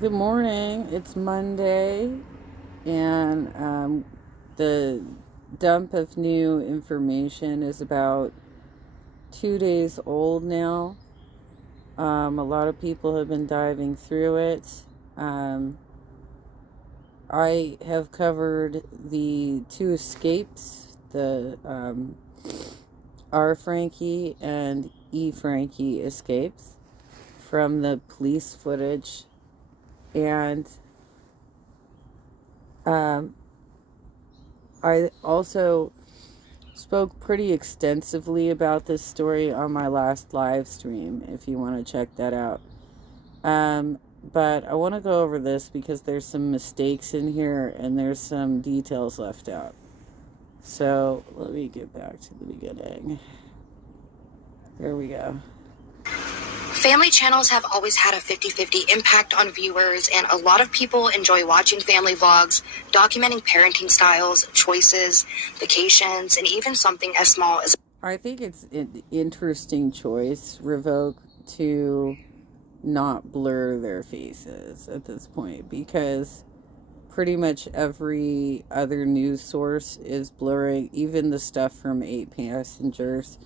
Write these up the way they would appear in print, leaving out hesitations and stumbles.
Good morning. It's Monday, and the dump of new information is about 2 days old now. A lot of people have been diving through it. Um, I have covered the two escapes, the R. Franke and E. Franke escapes from the police footage, and um, I also spoke pretty extensively about this story on my last live stream, if you want to check that out. But I want to go over this because there's some mistakes in here and there's some details left out. So let me get back to the beginning. There we go. Family channels have always had a 50-50 impact on viewers, and a lot of people enjoy watching family vlogs, documenting parenting styles, choices, vacations, and even something as small as... I think it's an interesting choice, Revoke, to not blur their faces at this point, because pretty much every other news source is blurring, even the stuff from 8 Passengers.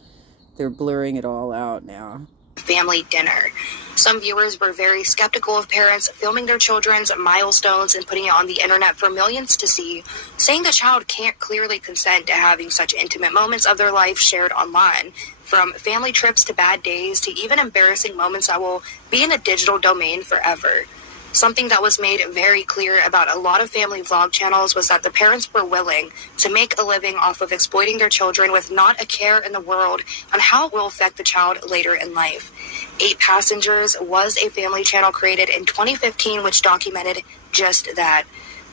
They're blurring it all out now. Family dinner. Some viewers were very skeptical of parents filming their children's milestones and putting it on the internet for millions to see, saying the child can't clearly consent to having such intimate moments of their life shared online, from family trips to bad days to even embarrassing moments that will be in a digital domain forever. Something that was made very clear about a lot of family vlog channels was that the parents were willing to make a living off of exploiting their children with not a care in the world on how it will affect the child later in life. 8 Passengers was a family channel created in 2015 which documented just that.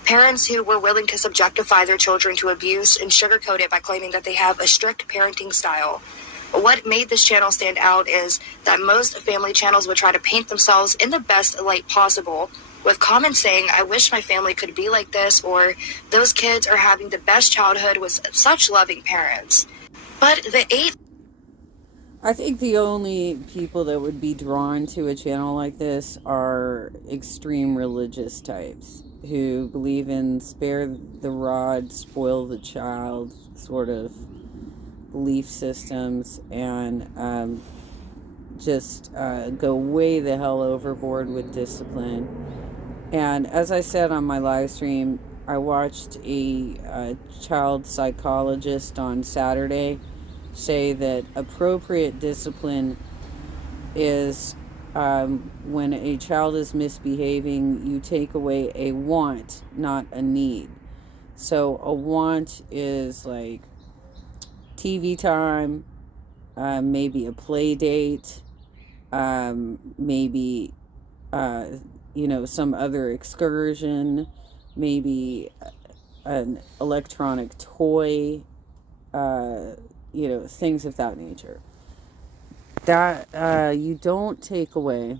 Parents who were willing to subjectify their children to abuse and sugarcoat it by claiming that they have a strict parenting style. What made this channel stand out is that most family channels would try to paint themselves in the best light possible, with comments saying, "I wish my family could be like this," or "Those kids are having the best childhood with such loving parents." But the 8... I think the only people that would be drawn to a channel like this are extreme religious types who believe in spare the rod, spoil the child sort of belief systems, and just go way the hell overboard with discipline. And as I said on my live stream, I watched a child psychologist on Saturday say that appropriate discipline is when a child is misbehaving, you take away a want, not a need. So a want is like TV time, maybe a play date, maybe some other excursion, maybe an electronic toy, things of that nature. That you don't take away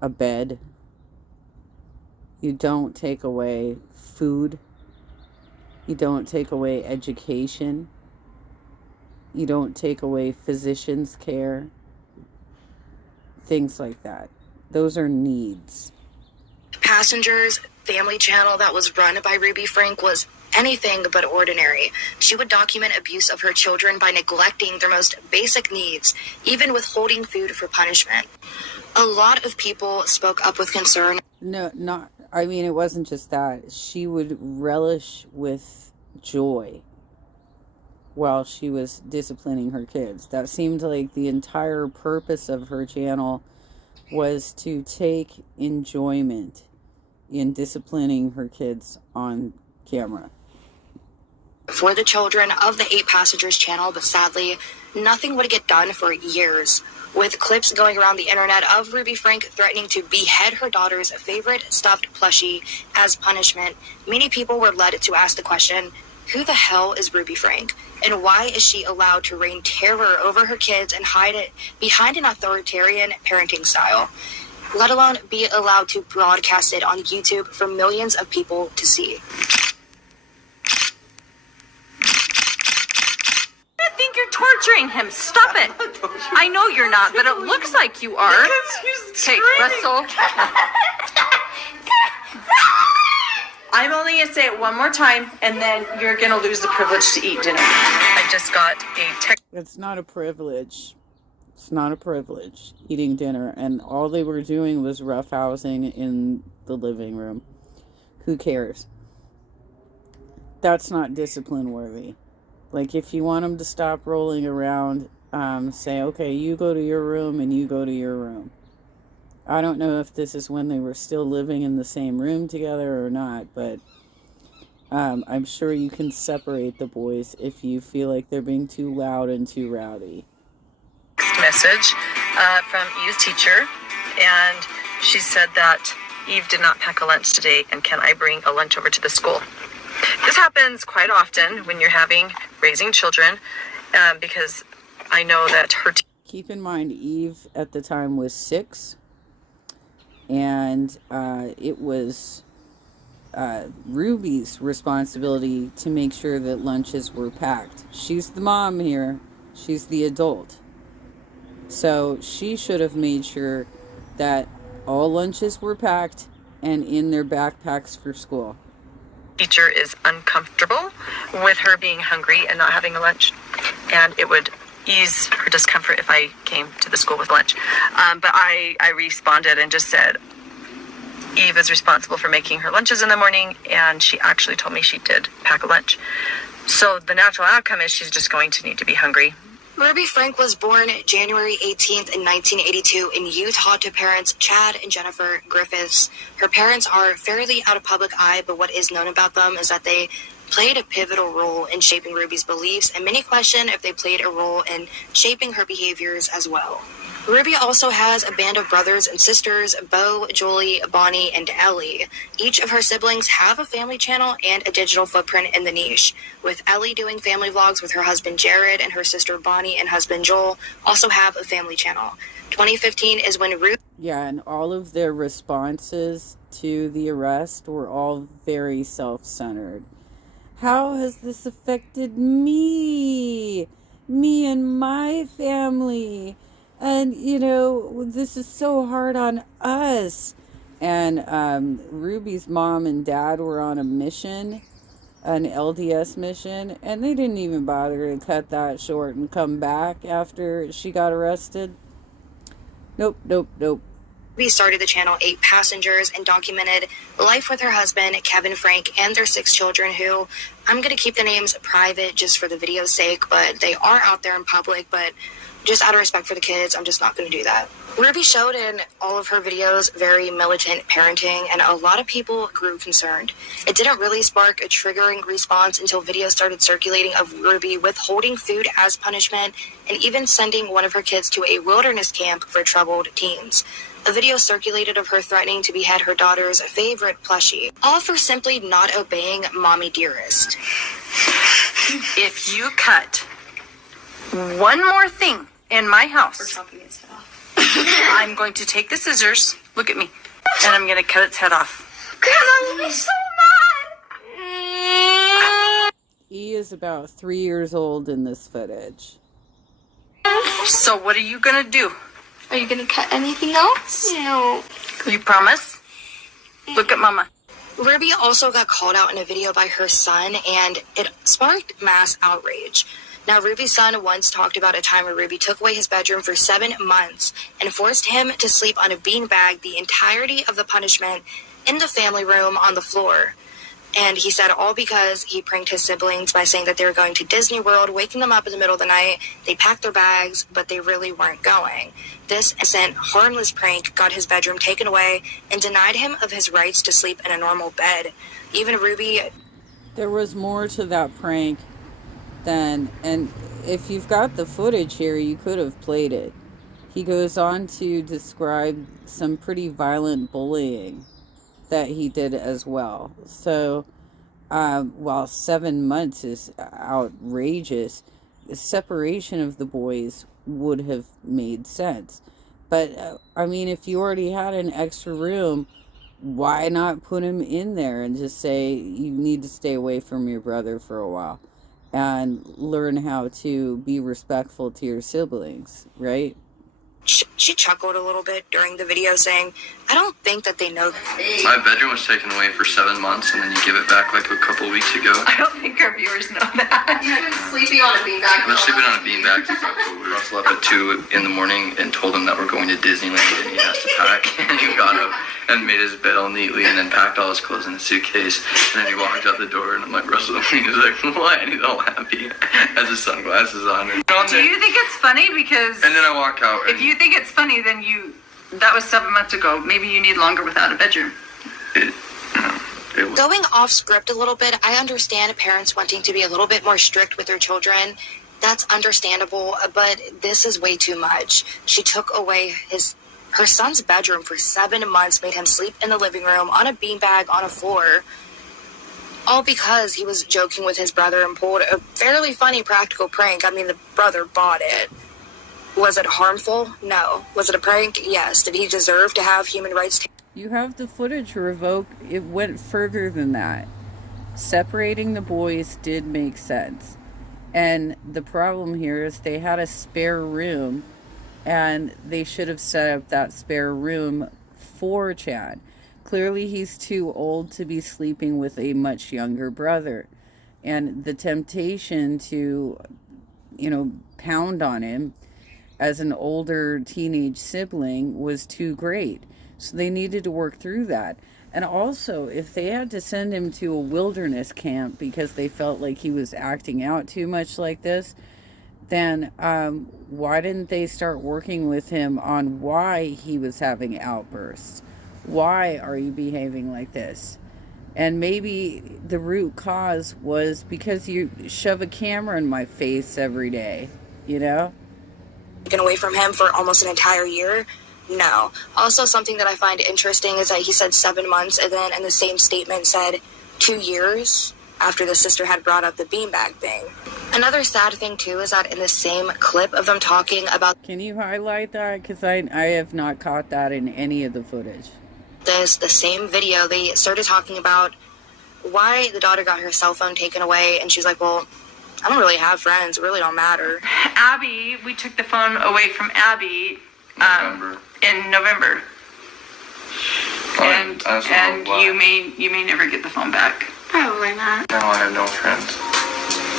a bed, you don't take away food, you don't take away education, you don't take away physician's care, things like that. Those are needs. Passengers family channel that was run by Ruby Frank was anything but ordinary. She would document abuse of her children by neglecting their most basic needs, even withholding food for punishment. A lot of people spoke up with concern. It wasn't just that. She would relish with joy while she was disciplining her kids. That seemed like the entire purpose of her channel was to take enjoyment in disciplining her kids on camera. For the children of the 8 Passengers channel, but sadly, nothing would get done for years, with clips going around the internet of Ruby Frank threatening to behead her daughter's favorite stuffed plushie as punishment. Many people were led to ask the question, who the hell is Ruby Frank? And why is she allowed to reign terror over her kids and hide it behind an authoritarian parenting style, let alone be allowed to broadcast it on YouTube for millions of people to see? I think you're torturing triggering him. Stop it. I know you're not, but it looks like you are. Okay, Russell. I'm only going to say it one more time, and then you're going to lose the privilege to eat dinner. I just got a text. It's not a privilege. It's not a privilege, eating dinner. And all they were doing was roughhousing in the living room. Who cares? That's not discipline worthy. Like, if you want them to stop rolling around, say, okay, you go to your room and you go to your room. I don't know if this is when they were still living in the same room together or not, but I'm sure you can separate the boys if you feel like they're being too loud and too rowdy. Message from Eve's teacher, and she said that Eve did not pack a lunch today, and can I bring a lunch over to the school? This happens quite often when you're raising children, because I know that her... Keep in mind, Eve at the time was 6. And it was Ruby's responsibility to make sure that lunches were packed. She's the mom here. She's the adult. So she should have made sure that all lunches were packed and in their backpacks for school. Teacher is uncomfortable with her being hungry and not having a lunch. And it would ease her discomfort if I came to the school with lunch. But I responded and just said, Eve is responsible for making her lunches in the morning, and she actually told me she did pack a lunch. So the natural outcome is she's just going to need to be hungry. Ruby Frank was born January 18th in 1982 in Utah to parents Chad and Jennifer Griffiths. Her parents are fairly out of public eye, but what is known about them is that they played a pivotal role in shaping Ruby's beliefs, and many question if they played a role in shaping her behaviors as well. Ruby also has a band of brothers and sisters, Bo, Julie, Bonnie, and Ellie. Each of her siblings have a family channel and a digital footprint in the niche, with Ellie doing family vlogs with her husband Jared, and her sister Bonnie and husband Joel also have a family channel. 2015 is when Ruby... Yeah, and all of their responses to the arrest were all very self-centered. How has this affected me? Me and my family? And, you know, this is so hard on us. And Ruby's mom and dad were on a mission, an LDS mission, and they didn't even bother to cut that short and come back after she got arrested. Nope. Ruby started the channel 8 Passengers and documented life with her husband, Kevin Frank, and their 6 children who, I'm going to keep the names private just for the video's sake, but they are out there in public, but just out of respect for the kids, I'm just not going to do that. Ruby showed in all of her videos very militant parenting, and a lot of people grew concerned. It didn't really spark a triggering response until videos started circulating of Ruby withholding food as punishment and even sending one of her kids to a wilderness camp for troubled teens. A video circulated of her threatening to behead her daughter's favorite plushie, all for simply not obeying Mommy Dearest. If you cut one more thing in my house, I'm going to take the scissors, look at me, and I'm going to cut its head off. Grandma, I'm so mad! He is about 3 years old in this footage. So what are you going to do? Are you going to cut anything else? No. You promise? Look at Mama. Ruby also got called out in a video by her son, and it sparked mass outrage. Now, Ruby's son once talked about a time where Ruby took away his bedroom for 7 months and forced him to sleep on a beanbag the entirety of the punishment in the family room on the floor. And he said all because he pranked his siblings by saying that they were going to Disney World, waking them up in the middle of the night. They packed their bags, but they really weren't going. This innocent, harmless prank got his bedroom taken away and denied him of his rights to sleep in a normal bed. Even Ruby... There was more to that prank than... And if you've got the footage here, you could have played it. He goes on to describe some pretty violent bullying that he did as well. So while 7 months is outrageous, the separation of the boys would have made sense. But I mean, if you already had an extra room, why not put him in there and just say you need to stay away from your brother for a while? and learn how to be respectful to your siblings, right? She chuckled a little bit during the video, saying, I don't think that they know. My bedroom was taken away for 7 months, and then you give it back like a couple weeks ago. I don't think our viewers know that. You've been sleeping on a beanbag. I've been sleeping on a beanbag since October. Russell up at 2 in the morning and told him that we're going to Disneyland and he has to pack. And he got up and made his bed all neatly and then packed all his clothes in a suitcase. And then he walked out the door and I'm like, Russell, and he was like, what? And he's all happy, has his sunglasses on. And Do you think it's funny? Because then I walk out. if you think it's funny, then that was 7 months ago. Maybe you need longer without a bedroom. It was. Going off script a little bit, I understand parents wanting to be a little bit more strict with their children. That's understandable, but this is way too much. She took away her son's bedroom for 7 months, made him sleep in the living room on a beanbag on a floor, all because he was joking with his brother and pulled a fairly funny practical prank. I mean, the brother bought it. Was it harmful? No. Was it a prank? Yes. Did he deserve to have human rights? You have the footage revoked. It went further than that. Separating the boys did make sense. And the problem here is they had a spare room, and they should have set up that spare room for Chad. Clearly he's too old to be sleeping with a much younger brother. And the temptation to, pound on him as an older teenage sibling was too great. So they needed to work through that. And also, if they had to send him to a wilderness camp because they felt like he was acting out too much like this, then why didn't they start working with him on why he was having outbursts? Why are you behaving like this? And maybe the root cause was because you shove a camera in my face every day, Taken away from him for almost an entire year? No. Also, something that I find interesting is that he said 7 months, and then in the same statement said 2 years after the sister had brought up the beanbag thing. Another sad thing, too, is that in the same clip of them talking about... Can you highlight that? Because I have not caught that in any of the footage. the same video, they started talking about why the daughter got her cell phone taken away, and she's like, well, I don't really have friends. It really don't matter. Abby, we took the phone away from Abby in November. And you may never get the phone back. Probably not. Now I have no friends.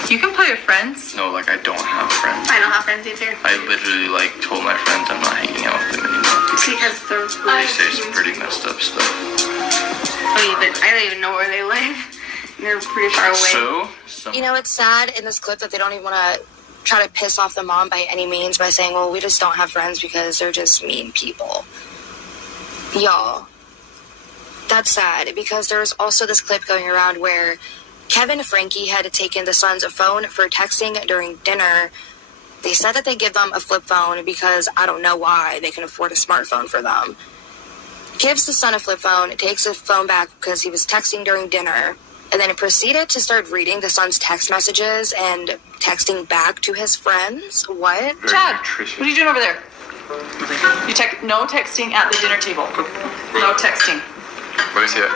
You can play with friends. No, I don't have friends. I don't have friends either. I literally told my friends I'm not hanging out with them anymore. Because They say some pretty messed up stuff. I don't even know where they live. They're pretty far away. So It's sad in this clip that they don't even want to try to piss off the mom by any means by saying, well, we just don't have friends because they're just mean people. Y'all, that's sad, because there's also this clip going around where Kevin and Franke had taken the son's phone for texting during dinner. They said that they give them a flip phone because I don't know why they can afford a smartphone for them. Gives the son a flip phone, takes the phone back because he was texting during dinner, and then proceeded to start reading the son's text messages and texting back to his friends. What? Chad, what are you doing over there? No texting at the dinner table. No texting. Let me see it.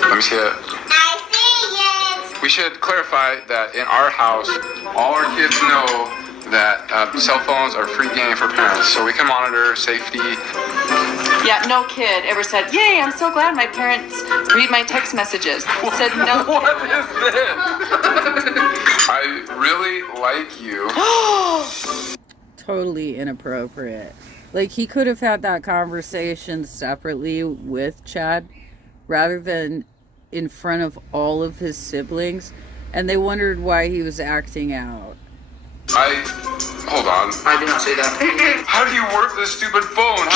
Let me see it. I see it. We should clarify that in our house, all our kids know that cell phones are free game for parents, so we can monitor safety. Yeah, no kid ever said, yay, I'm so glad my parents read my text messages. Said no. What is this? I really like you. Totally inappropriate. He could have had that conversation separately with Chad rather than in front of all of his siblings, and they wondered why he was acting out. Hold on. I did not say that. How do you work this stupid phone?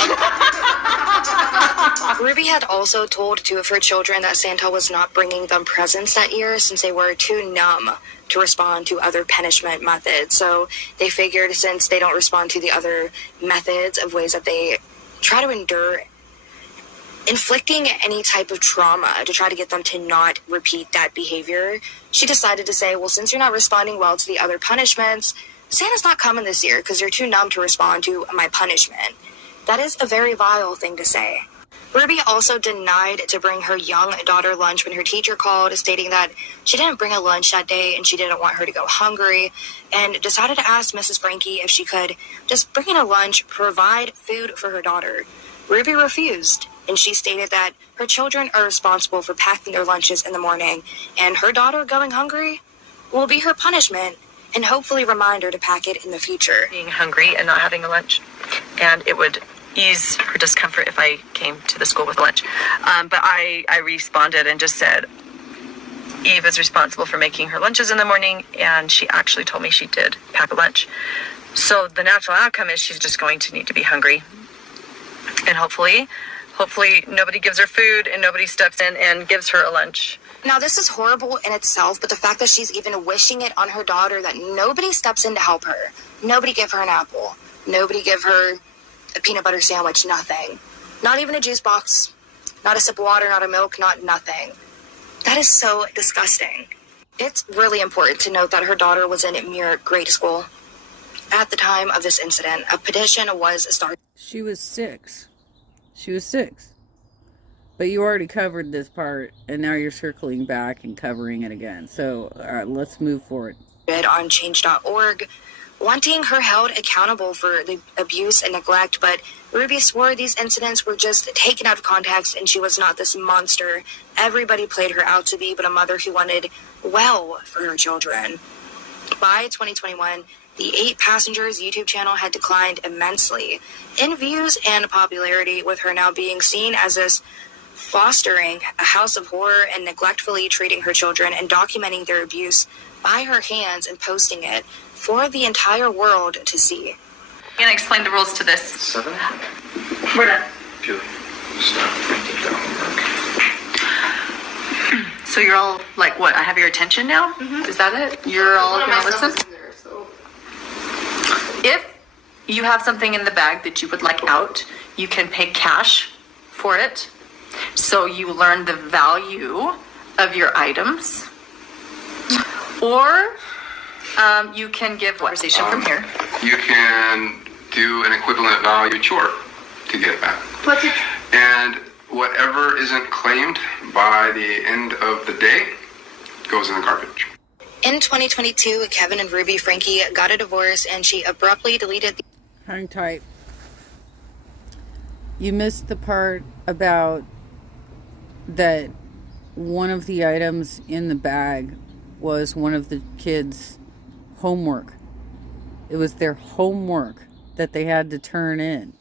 Ruby had also told two of her children that Santa was not bringing them presents that year since they were too numb to respond to other punishment methods. So they figured, since they don't respond to the other methods of ways that they try to endure inflicting any type of trauma to try to get them to not repeat that behavior, she decided to say, well, since you're not responding well to the other punishments, Santa's not coming this year because you're too numb to respond to my punishment. That is a very vile thing to say. Ruby also denied to bring her young daughter lunch when her teacher called, stating that she didn't bring a lunch that day and she didn't want her to go hungry, and decided to ask Mrs. Franke if she could just bring in a lunch, provide food for her daughter. Ruby refused, and she stated that her children are responsible for packing their lunches in the morning, and her daughter going hungry will be her punishment and hopefully remind her to pack it in the future. Being hungry and not having a lunch, and it would ease her discomfort if I came to the school with lunch. But I responded and just said, Eve is responsible for making her lunches in the morning, and she actually told me she did pack a lunch. So the natural outcome is she's just going to need to be hungry. And hopefully nobody gives her food and nobody steps in and gives her a lunch. Now, this is horrible in itself, but the fact that she's even wishing it on her daughter, that nobody steps in to help her. Nobody give her an apple. Nobody give her a peanut butter sandwich, nothing. Not even a juice box. Not a sip of water, not a milk, not nothing. That is so disgusting. It's really important to note that her daughter was in mere grade school. At the time of this incident, a petition was started. She was 6. But you already covered this part, and now you're circling back and covering it again. So let's move forward. On change.org, wanting her held accountable for the abuse and neglect, but Ruby swore these incidents were just taken out of context and she was not this monster everybody played her out to be, but a mother who wanted well for her children. By 2021, the 8 Passengers YouTube channel had declined immensely in views and popularity, with her now being seen as this fostering a house of horror and neglectfully treating her children and documenting their abuse by her hands and posting it for the entire world to see. I'm going to explain the rules to this. 7? We're done. Julie, stop. Take that homework. So you're all like, what? I have your attention now? Mm-hmm. Is that it? You're all going to listen? If you have something in the bag that you would like out, you can pay cash for it. So you learn the value of your items. Or you can give conversation from here. You can do an equivalent value chore to get it back. What's it? And whatever isn't claimed by the end of the day goes in the garbage. In 2022, Kevin and Ruby Franke got a divorce and she abruptly deleted the... Hang tight. You missed the part about that one of the items in the bag was one of the kids' homework. It was their homework that they had to turn in.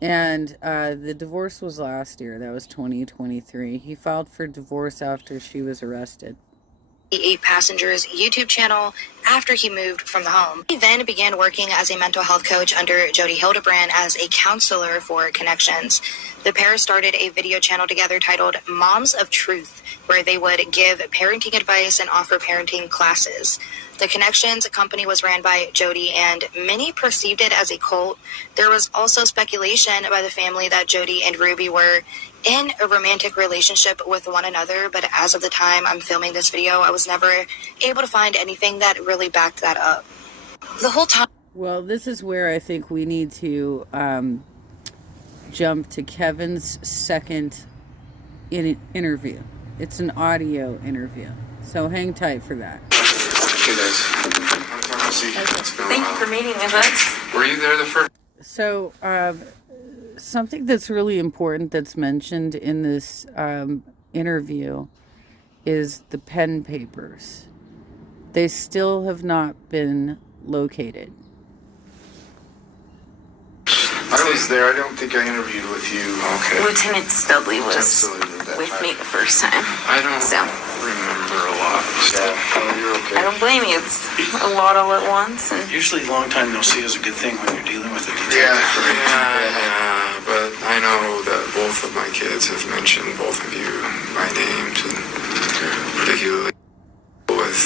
And the divorce was last year. That was 2023. He filed for divorce after she was arrested. The 8 Passengers YouTube channel after he moved from the home. He then began working as a mental health coach under Jody Hildebrandt as a counselor for Connections. The pair started a video channel together titled Moms of Truth, where they would give parenting advice and offer parenting classes. The Connections company was ran by Jody, and many perceived it as a cult. There was also speculation by the family that Jody and Ruby were in a romantic relationship with one another, but as of the time I'm filming this video, I was never able to find anything that really backed that up. The whole time... Well, this is where I think we need to jump to Kevin's second interview. It's an audio interview, so hang tight for that. Okay, guys. Thank you for meeting with us. Were you there the first? So, something that's really important that's mentioned in this interview is the pen papers. They still have not been located. I was there. I don't think I interviewed with you. Okay. Lieutenant Studley was with me the first time. I don't So. remember a lot. Yeah. Oh, you're okay. I don't blame you. It's a lot all at once. And Usually long time no see is a good thing when you're dealing with a detective. Yeah, but I know that both of my kids have mentioned both of you by names, and particularly with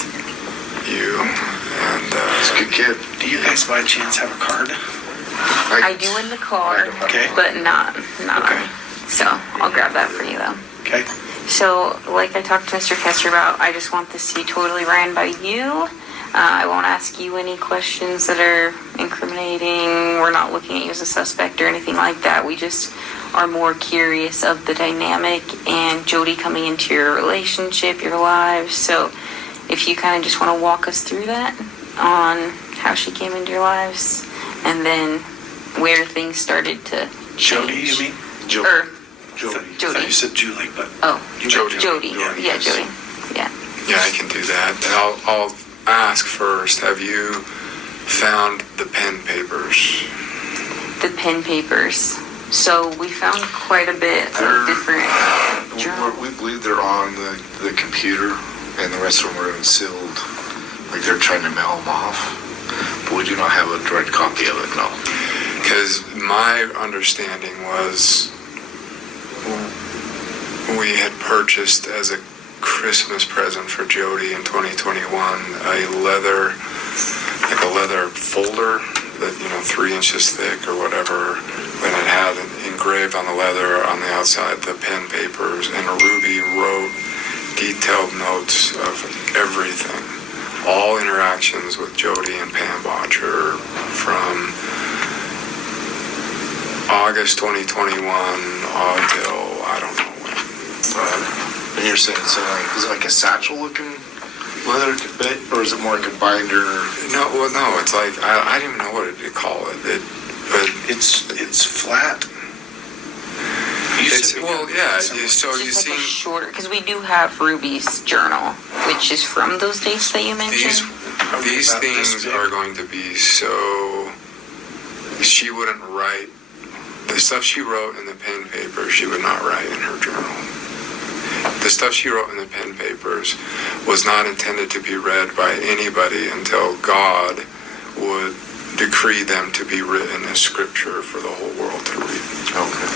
you. And it's a good kid. Do you guys by chance have a card? I do in the car, Okay. but not Okay. on. So I'll grab that for you though. Okay. So, like I talked to Mr. Kester about, I just want this to be totally ran by you. I won't ask you any questions that are incriminating. We're not looking at you as a suspect or anything like that. We just are more curious of the dynamic and Jody coming into your relationship, your lives. So if you kind of just want to walk us through that on how she came into your lives and then where things started to change. Jody, you mean? Jody. I thought you said Julie, but Jody. Yeah, Jody. Yeah. Yeah, I can do that. And I'll ask first, have you found the pen papers? The pen papers. So we found quite a bit of different journals. We believe they're on the computer, and the rest of them are sealed, like they're trying to mail them off. But we do not have a direct copy of it, no. Because my understanding was we had purchased as a Christmas present for Jody in 2021 a leather folder that 3 inches thick or whatever, and it had engraved on the leather on the outside the pen papers, and Ruby wrote detailed notes of everything, all interactions with Jody and Pam Botcher from August 2021 until I don't know when. And you're saying, so is it like a satchel looking leather bit, or is it more like a binder? No, it's like I don't even know what to call it. But it's flat. So you Just see, like a shorter, because we do have Ruby's journal, which is from those dates that you mentioned. these things are going to be so. She wouldn't write the stuff she wrote in the pen paper. She would not write in her journal. The stuff she wrote in the pen papers was not intended to be read by anybody until God would decree them to be written as scripture for the whole world to read. Okay.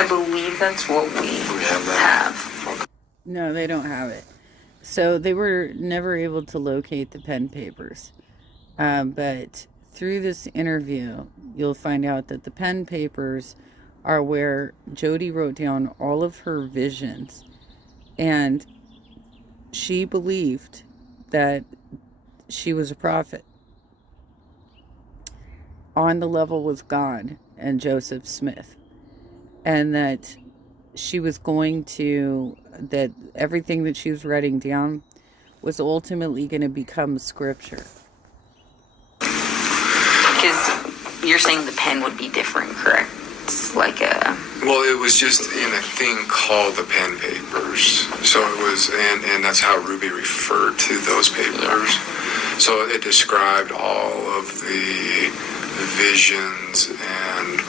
I believe that's what we have. No, they don't have it. So they were never able to locate the pen papers. But through this interview, you'll find out that the pen papers are where Jody wrote down all of her visions, and she believed that she was a prophet on the level with God and Joseph Smith, and that she was that everything that she was writing down was ultimately going to become scripture. Because you're saying the pen would be different, correct? It's like a... Well, it was just in a thing called the pen papers. So it was, and that's how Ruby referred to those papers. Yeah. So it described all of the visions and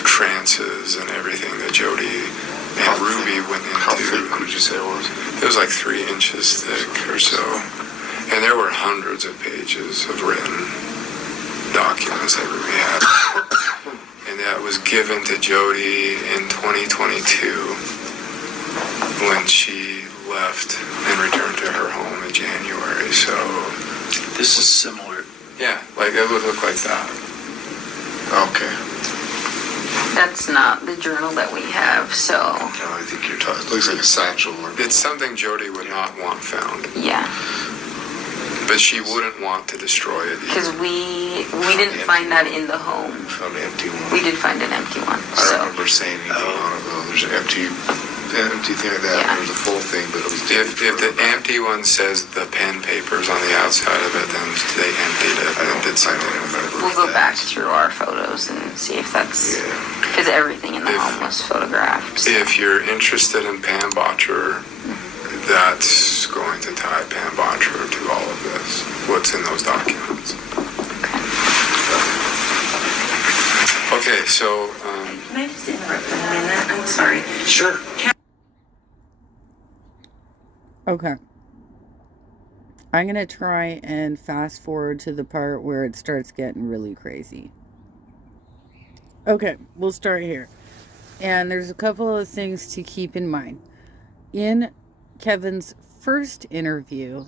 trances and everything that Jody and Ruby went into. How thick would you say it was? It was like 3 inches thick or so. And there were hundreds of pages of written documents that Ruby had. And that was given to Jody in 2022 when she left and returned to her home in January. So this is similar. Yeah, like it would look like that. Okay. That's not the journal that we have, so... No, I think you're talking. It looks like a satchel. It's something Jody would not want found. Yeah. But she wouldn't want to destroy it. Because we didn't find that in the home. We found an empty one. We did find an empty one. I don't remember saying anything on it though. There's an empty thing like that. Yeah. There's a full thing, but it was if the empty one says the pen papers on the outside of it, then they emptied it and did something. We'll go back through our photos and see if that's... Because everything in the home was photographed. So. If you're interested in Pam Botcher, that's going to tie Pam Botcher to all of this. What's in those documents. Okay, so... Can I just interrupt for a minute? I'm sorry. Sure. Okay. I'm going to try and fast forward to the part where it starts getting really crazy. Okay, we'll start here. And there's a couple of things to keep in mind. In Kevin's first interview,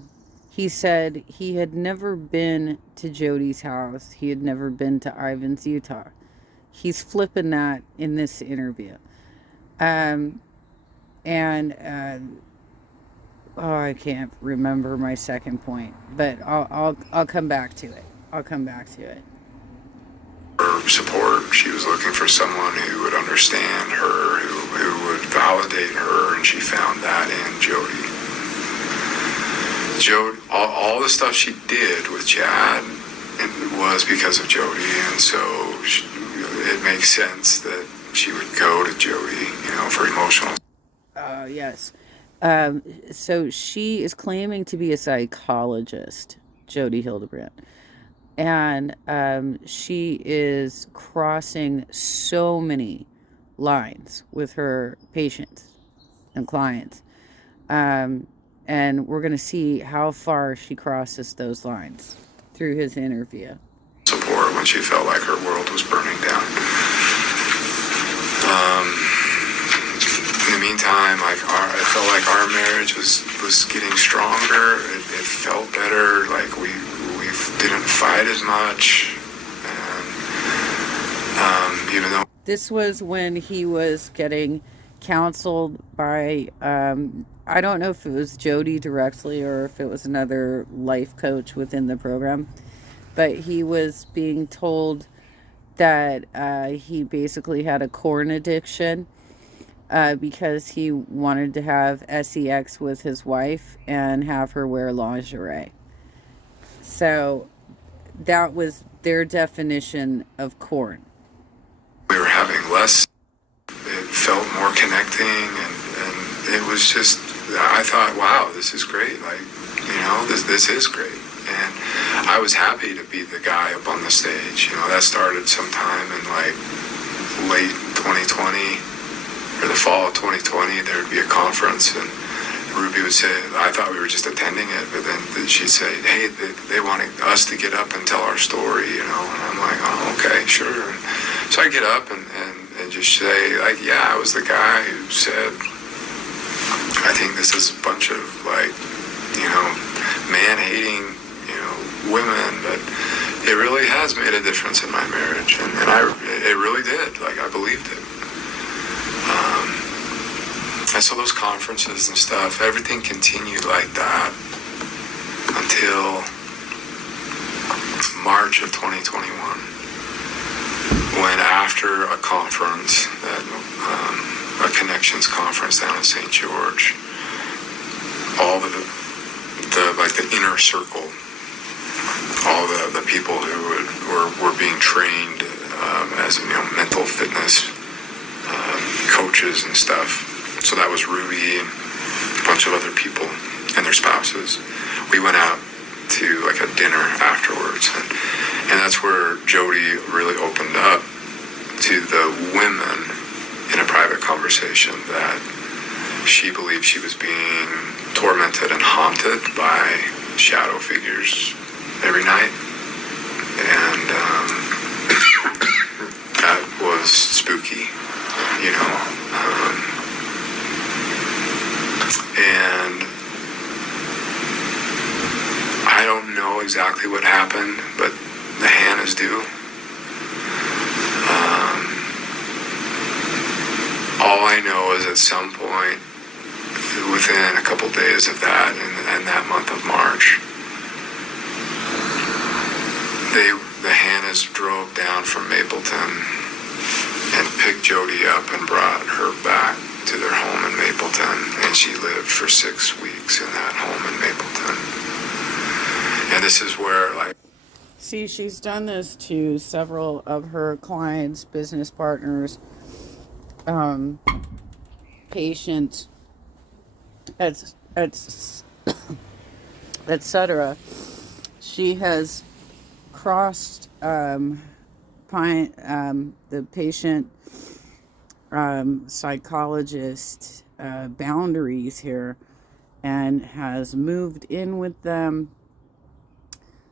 he said he had never been to Jody's house. He had never been to Ivan's, Utah. He's flipping that in this interview. Oh, I can't remember my second point, but I'll come back to it. I'll come back to it. Her support. She was looking for someone who would understand her, who would validate her, and she found that in Jody. All the stuff she did with Chad was because of Jody, and so it makes sense that she would go to Jody, for emotional. Yes. So she is claiming to be a psychologist, Jody Hildebrandt. And she is crossing so many lines with her patients and clients. And we're going to see how far she crosses those lines through his interview. Support when she felt like her world was burning down. In the meantime, I felt like our marriage was getting stronger. It felt better. Like we didn't fight as much. And even though this was when he was getting counseled by I don't know if it was Jody directly or if it was another life coach within the program, but he was being told that he basically had a corn addiction because he wanted to have sex with his wife and have her wear lingerie. So that was their definition of corn. We were having less, it felt more connecting, and it was just, I thought, wow, this is great. Like, this is great. And I was happy to be the guy up on the stage. That started sometime in like late 2020 or the fall of 2020. There would be a conference, and Ruby would say, I thought we were just attending it, but then she'd say, hey, they wanted us to get up and tell our story, and I'm like, oh, okay, sure. And so I get up and just say, like, yeah, I was the guy who said, I think this is a bunch of, like, man-hating, women, but it really has made a difference in my marriage, and it really did. Like, I believed it. And so those conferences and stuff, everything continued like that until March of 2021, when after a conference, a connections conference down in St. George, all the inner circle, all the people who were being trained as mental fitness coaches and stuff. So that was Ruby and a bunch of other people and their spouses. We went out to like a dinner afterwards, and that's where Jody really opened up to the women in a private conversation that she believed she was being tormented and haunted by shadow figures every night, and that was spooky, and I don't know exactly what happened, but the hand is due. All I know is at some point within a couple days of that, and that month of March, the Hannahs drove down from Mapleton and picked Jody up and brought her back to their home in Mapleton, and she lived for 6 weeks in that home in Mapleton. And this is where, like, see, she's done this to several of her clients, business partners, patients, etc. She has crossed the patient psychologist boundaries here and has moved in with them,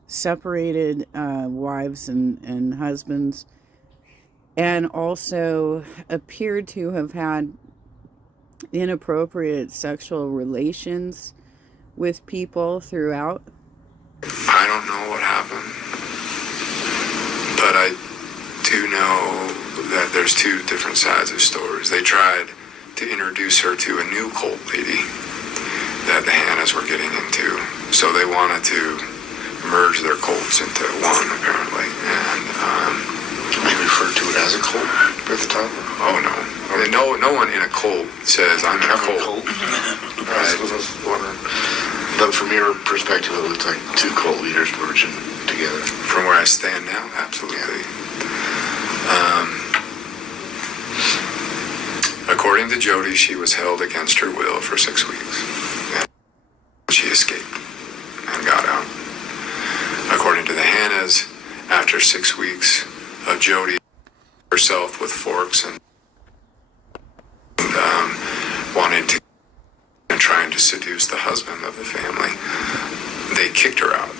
separated wives and husbands, and also appeared to have had inappropriate sexual relations with people throughout. I don't know what happened, but I do know that there's two different sides of stories. They tried to introduce her to a new cult lady that the Hannas were getting into. So they wanted to merge their cults into one, apparently. And we referred to it as a cult at the time. Oh no. I mean, no one in a cult says I'm in a cult. Right. I was wondering. But from your perspective, it looks like two cult leaders merging together. From where I stand now, absolutely. According to Jody, she was held against her will for 6 weeks. And she escaped and got out. According to the Hannas, after 6 weeks of Jody herself with forks and wanting to and trying to seduce the husband of the family, they kicked her out.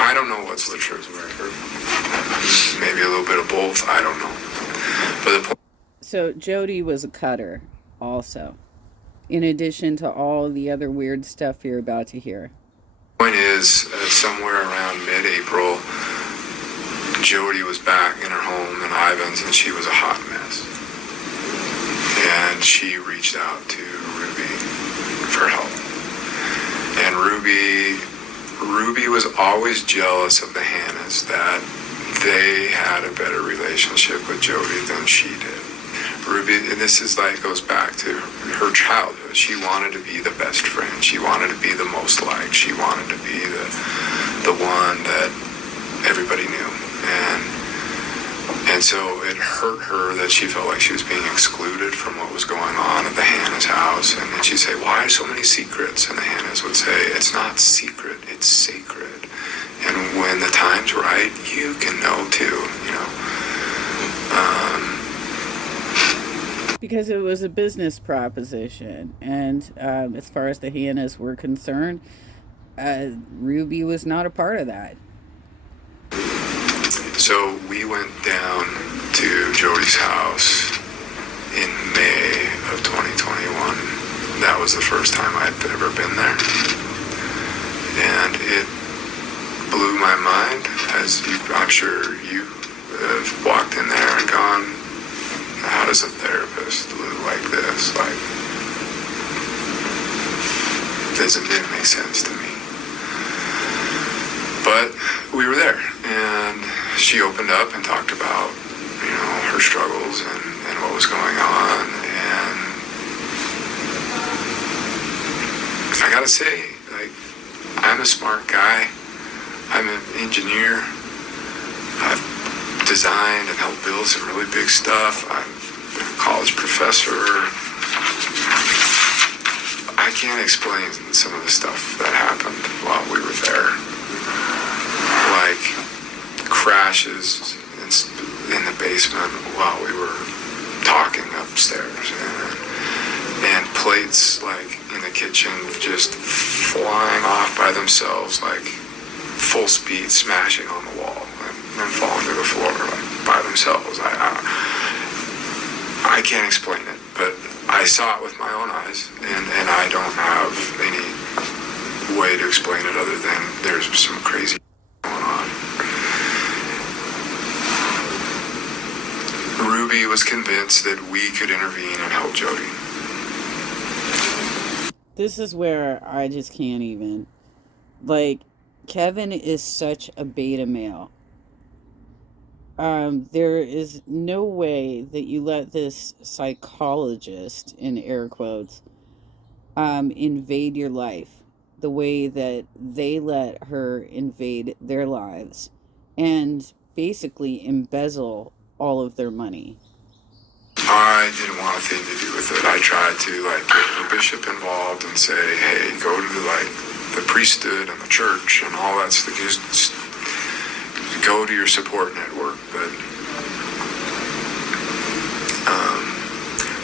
I don't know what's the truth. Maybe a little bit of both. I don't know. But the point. So Jody was a cutter also, in addition to all the other weird stuff you're about to hear. The point is, somewhere around mid-April, Jody was back in her home in Ivans, and she was a hot mess. And she reached out to Ruby for help. And Ruby was always jealous of the Hannas, that they had a better relationship with Jody than she did. Ruby, and this is like, goes back to her childhood. She wanted to be the best friend. She wanted to be the most liked. She wanted to be the one that everybody knew. And so it hurt her that she felt like she was being excluded from what was going on at the Hannas house. And then she'd say, why so many secrets? And the Hannas would say, it's not secret, it's sacred. And when the time's right, you can know too, you know. Because it was a business proposition. And as far as the Hannas were concerned, Ruby was not a part of that. So we went down to Jody's house in May of 2021. That was the first time I'd ever been there. And it blew my mind, as I'm sure you have walked in there and gone, how does a therapist look like this? Like, didn't make sense to me. But we were there, and she opened up and talked about, you know, her struggles and what was going on. And I gotta say, like, I'm a smart guy. I'm an engineer. I've designed and helped build some really big stuff. I'm a college professor. I can't explain some of the stuff that happened while we were there. Like crashes in the basement while we were talking upstairs, and plates like in the kitchen just flying off by themselves, like full speed, smashing on the wall and falling to the floor like by themselves. I can't explain it, but I saw it with my own eyes, and I don't have any way to explain it other than there's some crazy going on. Ruby was convinced that we could intervene and help Jody. This is where I just can't even. Like, Kevin is such a beta male. There is no way that you let this psychologist, in air quotes, invade your life the way that they let her invade their lives and basically embezzle all of their money. I didn't want a thing to do with it. I tried to like get the bishop involved and say, hey, go to the priesthood and the church and all that stuff. Just go to your support network. But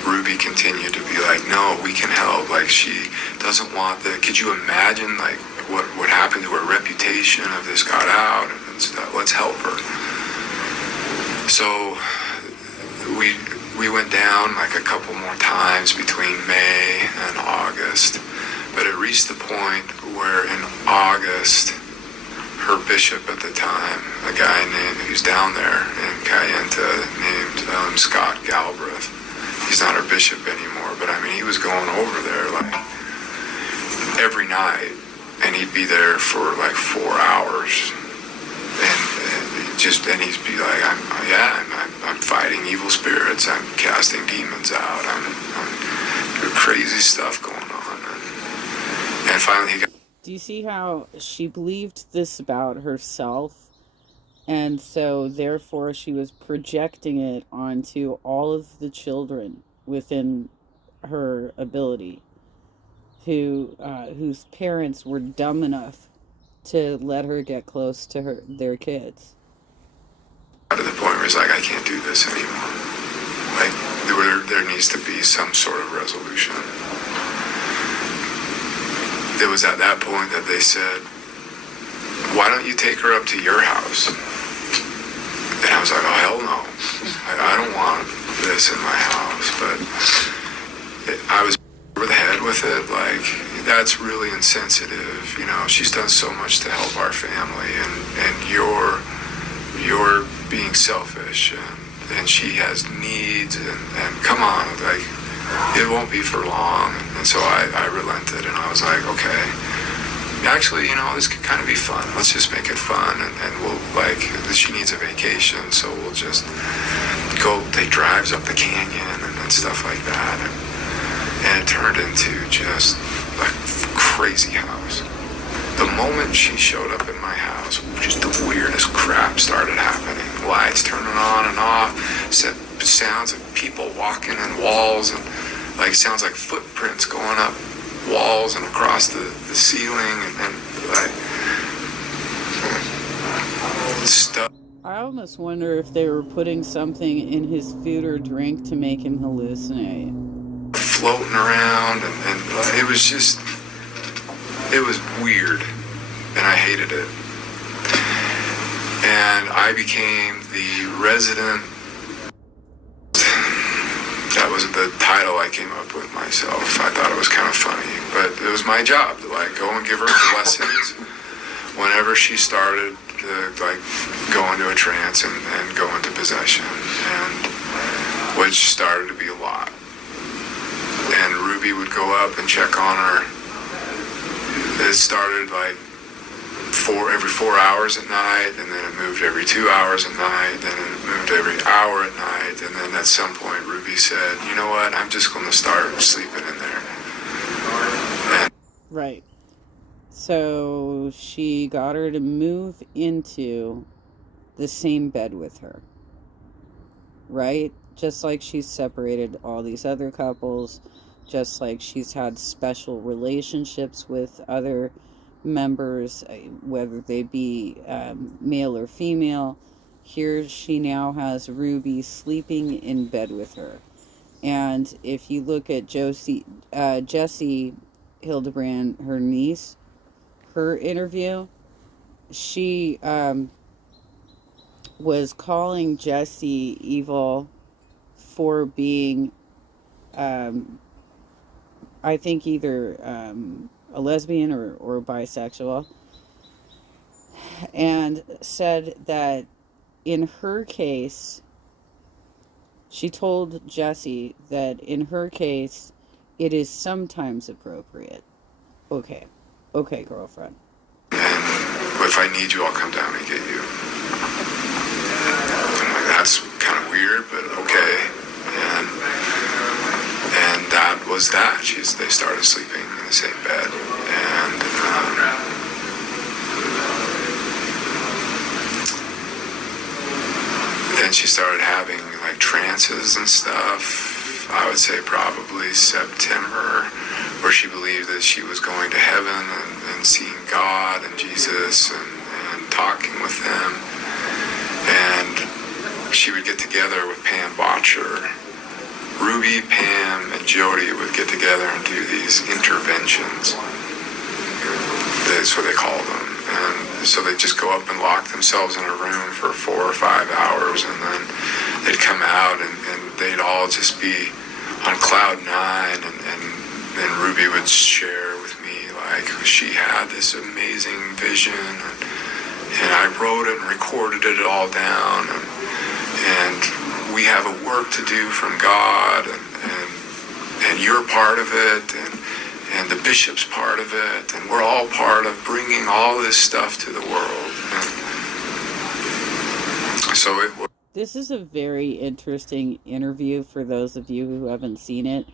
Ruby continued to be like, no, we can help. Like, she doesn't want that. Could you imagine like what happened to her reputation if this got out and stuff? Let's help her. So we went down like a couple more times between May and August, but it reached the point where in August, her bishop at the time, a guy who's down there in Cayenta named Scott Galbraith, he's not our bishop anymore, but I mean, he was going over there like every night, and he'd be there for like 4 hours, and he'd be like, I'm fighting evil spirits, I'm casting demons out, I'm there's crazy stuff going on, and finally he got. Do you see how she believed this about herself? And so, therefore, she was projecting it onto all of the children within her ability, whose parents were dumb enough to let her get close to their kids. To the point where he's like, I can't do this anymore. Like, there needs to be some sort of resolution. It was at that point that they said, why don't you take her up to your house? And I was like, oh, hell no. I don't want this in my house. But I was over the head with it. Like, that's really insensitive. You know, she's done so much to help our family. And you're being selfish. And she has needs. And come on, like, it won't be for long. And so I relented. And I was like, okay. Actually, you know, this could kind of be fun. Let's just make it fun, and we'll, like, she needs a vacation, so we'll just go take drives up the canyon and stuff like that. And it turned into just, like, crazy house. The moment she showed up in my house, just the weirdest crap started happening. Lights turning on and off, sounds of people walking in walls, and, like, sounds like footprints going up walls and across the ceiling, and like stuff. I almost wonder if they were putting something in his food or drink to make him hallucinate. Floating around, and it was weird, and I hated it. And I became the resident. That was the title I came up with myself. I thought it was kind of funny, but it was my job to, like, go and give her blessings whenever she started to, like, go into a trance and go into possession, and which started to be a lot. And Ruby would go up and check on her. It started like every 4 hours at night, and then it moved every 2 hours at night, then it moved every hour at night, and then at some point Ruby said, you know what, I'm just going to start sleeping in there. And right. So she got her to move into the same bed with her. Right? Just like she's separated all these other couples, just like she's had special relationships with other members, whether they be male or female. Here she now has Ruby sleeping in bed with her. And if you look at Jessie Hildebrandt, her niece, her interview, she was calling Jessie evil for being I think either a lesbian or bisexual, and said that in her case, she told Jessie that in her case, it is sometimes appropriate. Okay, girlfriend. And if I need you, I'll come down and get you. I'm like, that's kind of weird, but okay. And that was that. They started sleeping in the same bed, and then she started having like trances and stuff. I would say probably September, where she believed that she was going to heaven and seeing God and Jesus and talking with them. And she would get together with Pam Botcher. Ruby, Pam, and Jody would get together and do these interventions. That's what they call them. And so they'd just go up and lock themselves in a room for 4 or 5 hours, and then they'd come out and they'd all just be on cloud nine, and Ruby would share with me like she had this amazing vision, and I wrote it and recorded it all down, and we have a work to do from God, and you're part of it, and the bishop's part of it, and we're all part of bringing all this stuff to the world. And so it was. This is a very interesting interview for those of you who haven't seen it.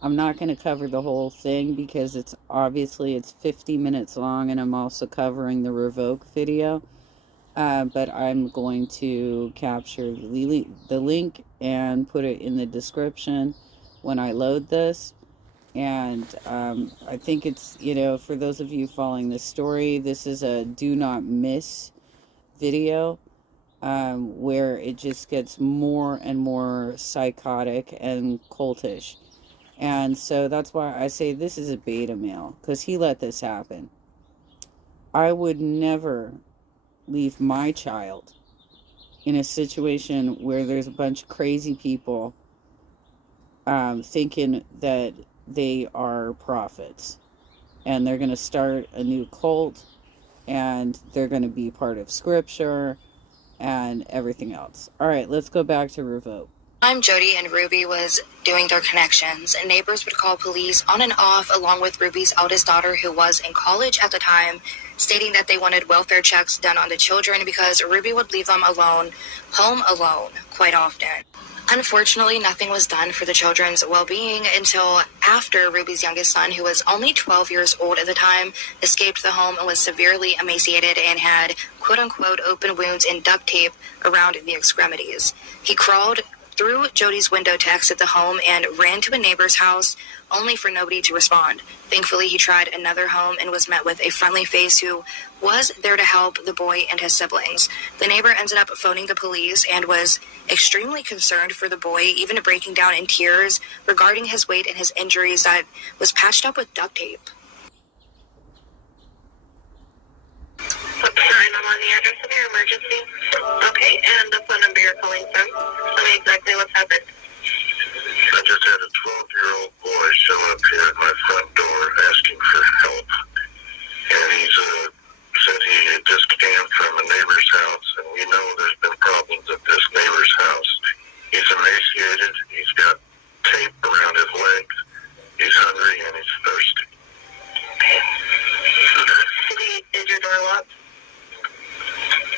I'm not going to cover the whole thing because it's 50 minutes long, and I'm also covering the Revoke video. But I'm going to capture the link and put it in the description when I load this. And I think it's, for those of you following this story, this is a do not miss video. Where it just gets more and more psychotic and cultish. And so that's why I say this is a beta male, because he let this happen. I would never leave my child in a situation where there's a bunch of crazy people thinking that they are prophets. And they're going to start a new cult, and they're going to be part of scripture and everything else. All right, let's go back to Revoke. Time Jody and Ruby was doing their connections, and neighbors would call police on and off, along with Ruby's eldest daughter, who was in college at the time, stating that they wanted welfare checks done on the children because Ruby would leave them home alone, quite often. Unfortunately, nothing was done for the children's well-being until after Ruby's youngest son, who was only 12 years old at the time, escaped the home and was severely emaciated and had quote-unquote open wounds and duct tape around the extremities. He crawled through Jody's window to exit the home and ran to a neighbor's house, only for nobody to respond. Thankfully, he tried another home and was met with a friendly face who was there to help the boy and his siblings. The neighbor ended up phoning the police and was extremely concerned for the boy, even breaking down in tears regarding his weight and his injuries that was patched up with duct tape. I'm on the address of your emergency. Okay, and the phone number you're calling from. Tell me exactly what's happened. I just had a 12-year-old boy show up here at my front door asking for help. And he's said he just came from a neighbor's house, and we know there's been problems at this neighbor's house. He's emaciated, he's got tape around his legs, he's hungry, and he's thirsty. Is your door locked?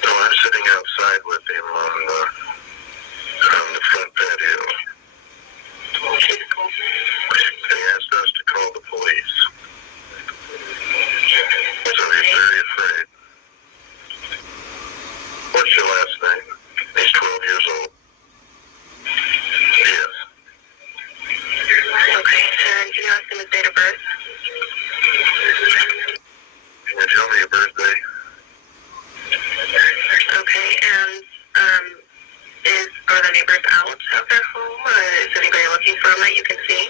No, I'm sitting outside with him on the front patio. He asked us to call the police. So he's very afraid. What's your last name? He's 12 years old. Yes. Okay, and can you ask him his date of birth? Can you tell me your birthday? Okay, and are the neighbors out of their home? Is anybody looking for them that you can see?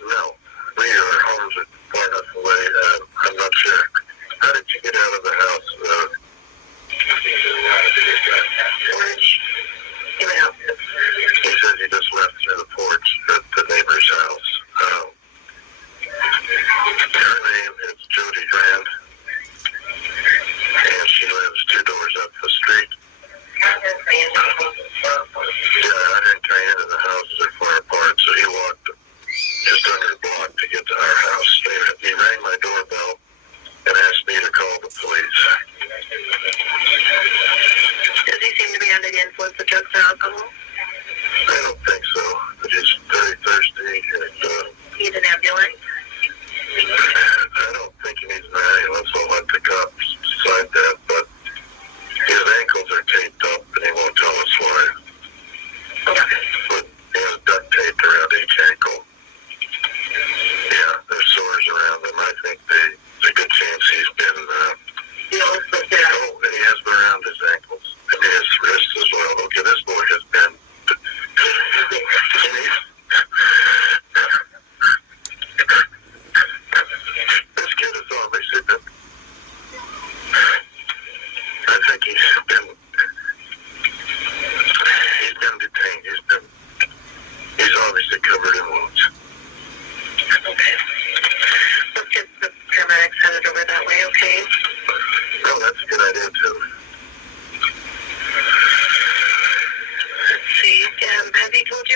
No. Our homes are far enough away. I'm not sure. How did you get out of the house? He said you just left through the porch at the neighbor's house. Her name is Jody Brand, and she lives 2 doors up the street. Yeah, I didn't tie into the houses are far apart, so he walked just under a block to get to our house. He rang my doorbell and asked me to call the police. Does he seem to be under the influence of drugs or alcohol? I don't think so, but he's very thirsty. And, He's an ambulance? I don't think he needs an ambulance. I'll let the cops decide that, but his ankles are taped up and he won't tell us why. Okay. But he has duct tape around each ankle. Yeah, there's sores around them. I think there's a good chance he's been, and he has been around his ankles and his wrists as well. Okay, this boy has been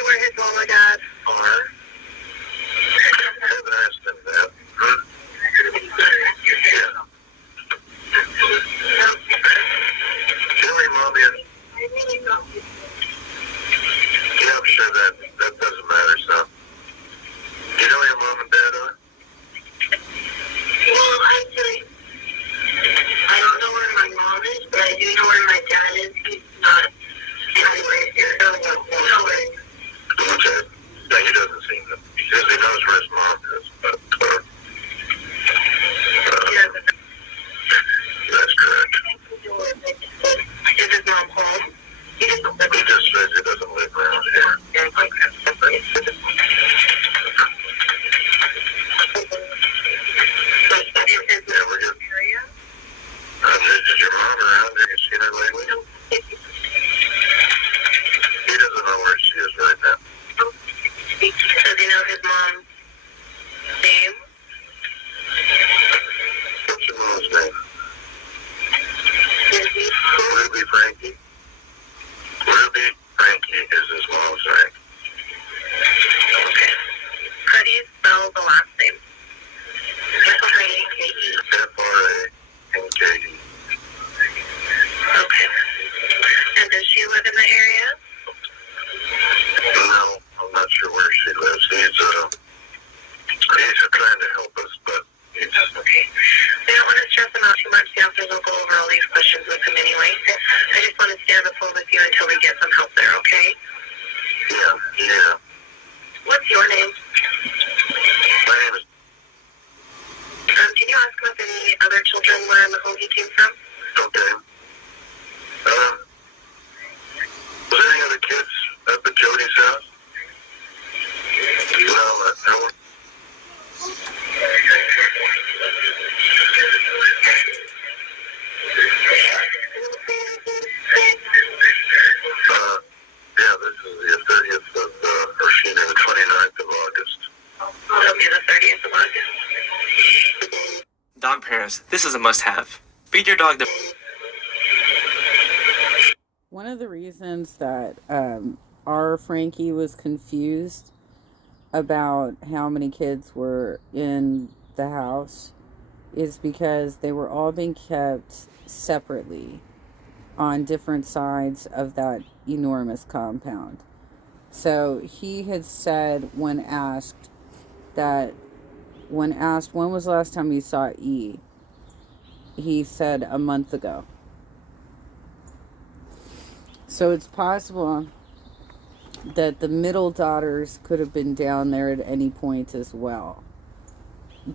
where his mom and dad are? I haven't asked him that. Yeah. Do you know where Mom is? Yeah, I'm sure that doesn't matter, son. Do you know where your mom and dad are? Well, actually, I don't know where my mom is, but I do know where my dad is. He's not anywhere here. No way. Okay. Yeah, he doesn't seem to. He says he knows where his mom is, but He doesn't. that's correct. Is his mom home? He just says he doesn't live around here. Yeah, we're good. Is your mom around? Have you seen her lately? He doesn't know where she is right now. Does he know his mom's name? What's your mom's name? Ruby Franke. Ruby Franke is his mom's name. Okay. How do you spell the last name? F-R-A-N-K-E. Okay. And does she live in the area? No, I'm not sure where she lives. He's trying to help us, but he's... Okay. We don't want to stress him out too much. The officers will go over all these questions with him anyway. I just want to stay on the phone with you until we get some help there, okay? Yeah. What's your name? My name is... Can you ask him if any other children were in the home he came from? Okay. Was there any other kids up at Jody's house? No, I won't. Yeah, this is the 30th of, or excuse me, the 29th of August. It'll be the 30th of August. Dog parents, this is a must-have. Feed your dog the... One of the reasons that our Frankie was confused about how many kids were in the house is because they were all being kept separately on different sides of that enormous compound. So he had said when asked when was the last time you saw E, he said a month ago. So it's possible that the middle daughters could have been down there at any point as well,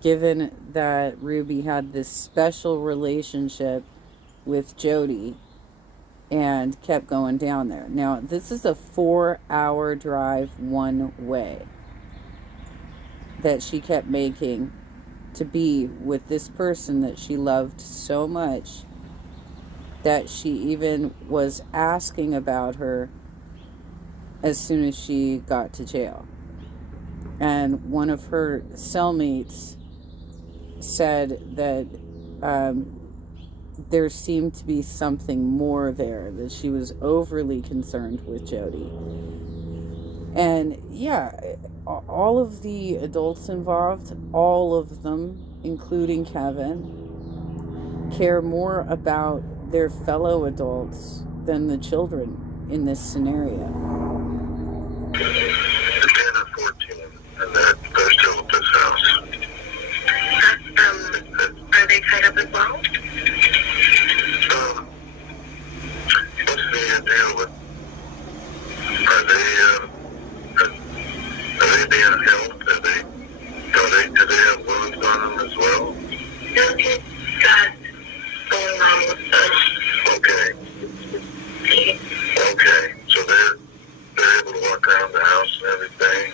given that Ruby had this special relationship with Jody and kept going down there. Now, this is a 4-hour drive one way that she kept making to be with this person that she loved so much that she even was asking about her as soon as she got to jail. And one of her cellmates said that there seemed to be something more there, that she was overly concerned with Jody. And yeah, all of the adults involved, all of them, including Kevin, care more about their fellow adults than the children in this scenario. 10 and 14, and they're still at this house. Are they tied up as well? What's the deal with? Are they being held? Do they have wounds on them as well? Nothing got going on with us. Okay. So they're able to walk around the house and everything.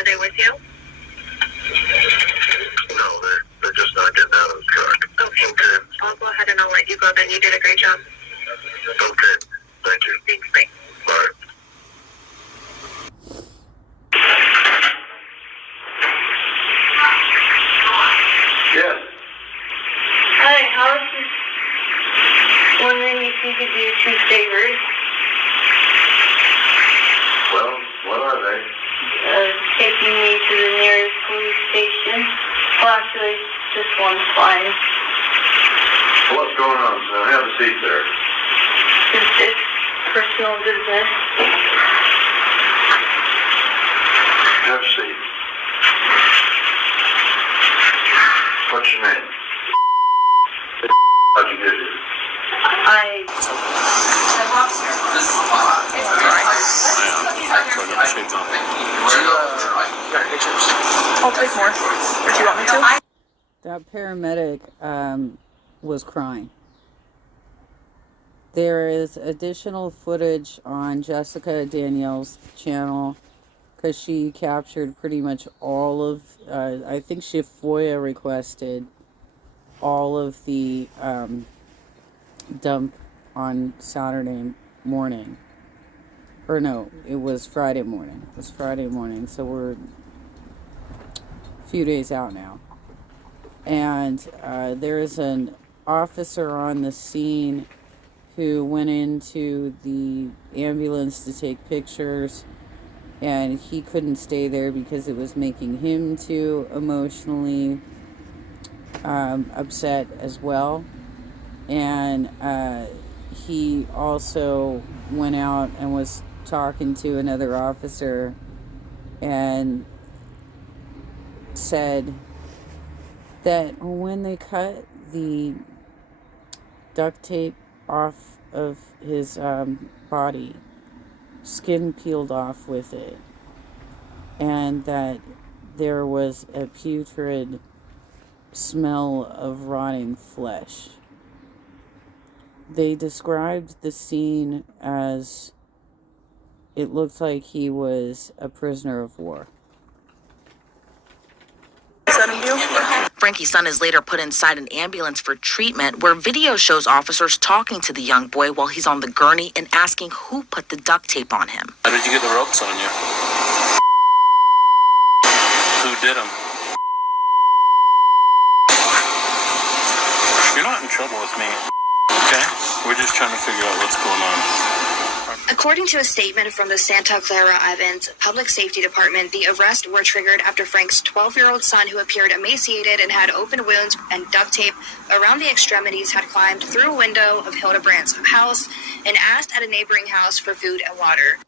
Are they with you? No, they're just not getting out of the truck. Okay. I'll go ahead and I'll let you go then. You did a great job. Okay. Thank you. Thanks, bye. Bye. Yes. Hi, I was just wondering if you could do 2 favors. Well, what are they? Taking me to the nearest police station. Well, actually, just one's fine. What's going on, son? Have a seat there. It's personal business. Have a seat. What's your name? How'd you get here? I'll take more. Or do you want me to? That paramedic was crying. There is additional footage on Jessica Danielle's channel because she captured pretty much all of, I think she FOIA requested all of the dump on Saturday morning. Or no, it was Friday morning. It was Friday morning, so we're a few days out now. And there is an officer on the scene who went into the ambulance to take pictures, and he couldn't stay there because it was making him too emotionally upset as well. And he also went out and was talking to another officer and said that when they cut the duct tape off of his body, skin peeled off with it, and that there was a putrid smell of rotting flesh. They described the scene as it looked like he was a prisoner of war. Franke's son is later put inside an ambulance for treatment, where video shows officers talking to the young boy while he's on the gurney and asking who put the duct tape on him. How did you get the ropes on you? Who did them? You're not in trouble with me, okay? We're just trying to figure out what's going on. According to a statement from the Santa Clara Islands Public Safety Department, the arrests were triggered after Frank's 12-year-old son, who appeared emaciated and had open wounds and duct tape around the extremities, had climbed through a window of Hildebrandt's house and asked at a neighboring house for food and water.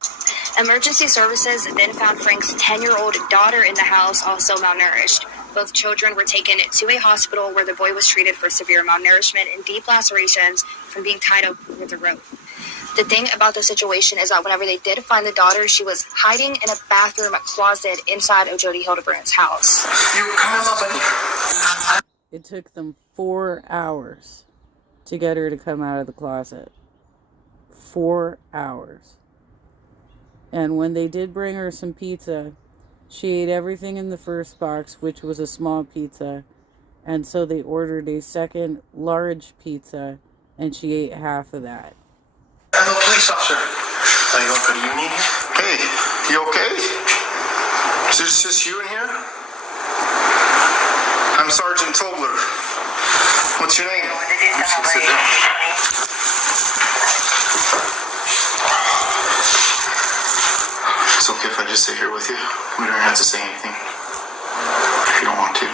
Emergency services then found Frank's 10-year-old daughter in the house, also malnourished. Both children were taken to a hospital where the boy was treated for severe malnourishment and deep lacerations from being tied up with a rope. The thing about the situation is that whenever they did find the daughter, she was hiding in a bathroom closet inside of Jody Hildebrandt's house. You come in, buddy. It took them 4 hours to get her to come out of the closet. 4 hours. And when they did bring her some pizza, she ate everything in the first box, which was a small pizza. And so they ordered a second large pizza, and she ate half of that. I'm a police officer. Are you going for the union here? Hey, you okay? Is this just you in here? I'm Sergeant Tobler. What's your name? Sit down. It's okay if I just sit here with you. We don't have to say anything. If you don't want to.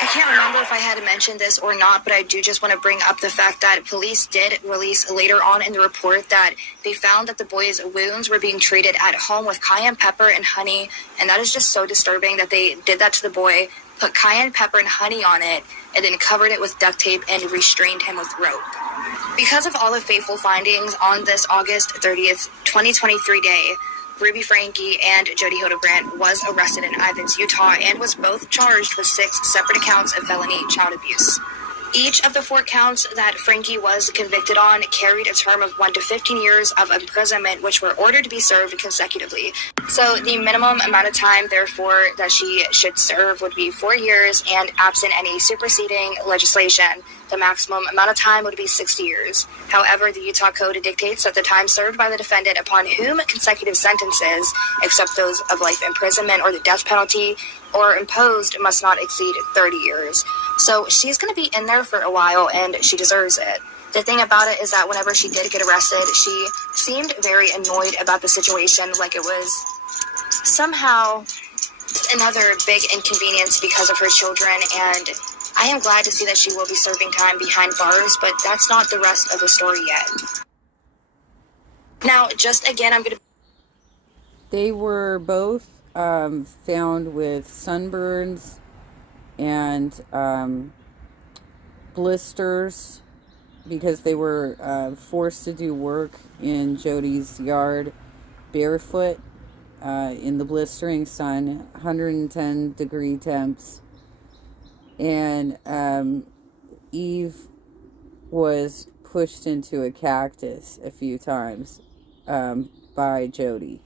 I can't remember if I had mentioned this or not, but I do just want to bring up the fact that police did release later on in the report that they found that the boy's wounds were being treated at home with cayenne pepper and honey, and that is just so disturbing that they did that to the boy, put cayenne pepper and honey on it, and then covered it with duct tape and restrained him with rope. Because of all the fateful findings on this August 30th, 2023 day, Ruby Franke and Jody Hildebrandt was arrested in Ivins, Utah, and was both charged with 6 separate accounts of felony child abuse. Each of the 4 counts that Franke was convicted on carried a term of 1 to 15 years of imprisonment, which were ordered to be served consecutively. So the minimum amount of time, therefore, that she should serve would be 4 years, and absent any superseding legislation, the maximum amount of time would be 60 years. However, the Utah Code dictates that the time served by the defendant upon whom consecutive sentences, except those of life imprisonment or the death penalty, or imposed must not exceed 30 years. So she's going to be in there for a while, and she deserves it. The thing about it is that whenever she did get arrested, she seemed very annoyed about the situation, like it was somehow another big inconvenience because of her children, and I am glad to see that she will be serving time behind bars, but that's not the rest of the story yet. Now, just again, I'm going to... They were both found with sunburns and blisters because they were forced to do work in Jody's yard barefoot in the blistering sun, 110 degree temps. And Eve was pushed into a cactus a few times by Jody.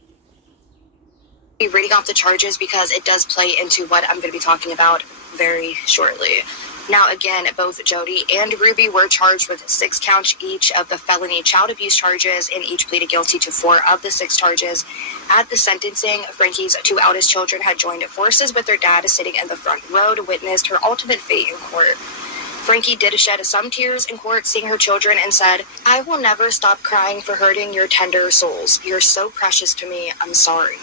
Reading off the charges because it does play into what I'm going to be talking about very shortly. Now, again, both Jody and Ruby were charged with 6 counts each of the felony child abuse charges, and each pleaded guilty to 4 of the 6 charges. At the sentencing, Franke's 2 eldest children had joined forces with their dad, sitting in the front row to witness her ultimate fate in court. Franke did shed some tears in court seeing her children and said, "I will never stop crying for hurting your tender souls. You're so precious to me. I'm sorry."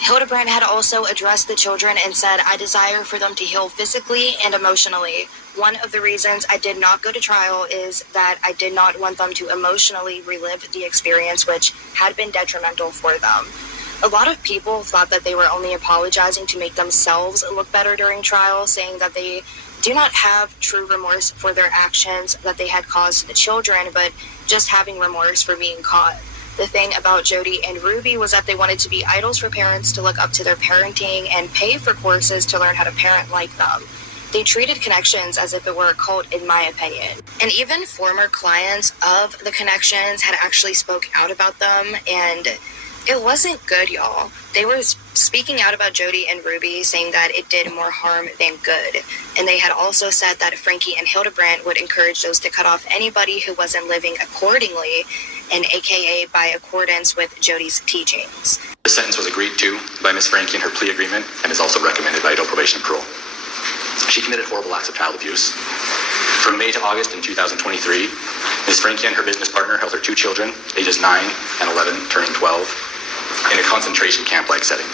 Hildebrandt had also addressed the children and said, "I desire for them to heal physically and emotionally. One of the reasons I did not go to trial is that I did not want them to emotionally relive the experience, which had been detrimental for them." A lot of people thought that they were only apologizing to make themselves look better during trial, saying that they do not have true remorse for their actions that they had caused to the children, but just having remorse for being caught. The thing about Jody and Ruby was that they wanted to be idols for parents to look up to their parenting and pay for courses to learn how to parent like them. They treated Connections as if it were a cult, in my opinion. And even former clients of the Connections had actually spoke out about them, and it wasn't good, y'all. They were speaking out about Jody and Ruby, saying that it did more harm than good. And they had also said that Franke and Hildebrandt would encourage those to cut off anybody who wasn't living accordingly, and AKA by accordance with Jody's teachings. The sentence was agreed to by Ms. Franke in her plea agreement and is also recommended by adult probation and parole. She committed horrible acts of child abuse. From May to August in 2023, Ms. Franke and her business partner held her 2 children, ages 9 and 11, turning 12, in a concentration camp-like setting.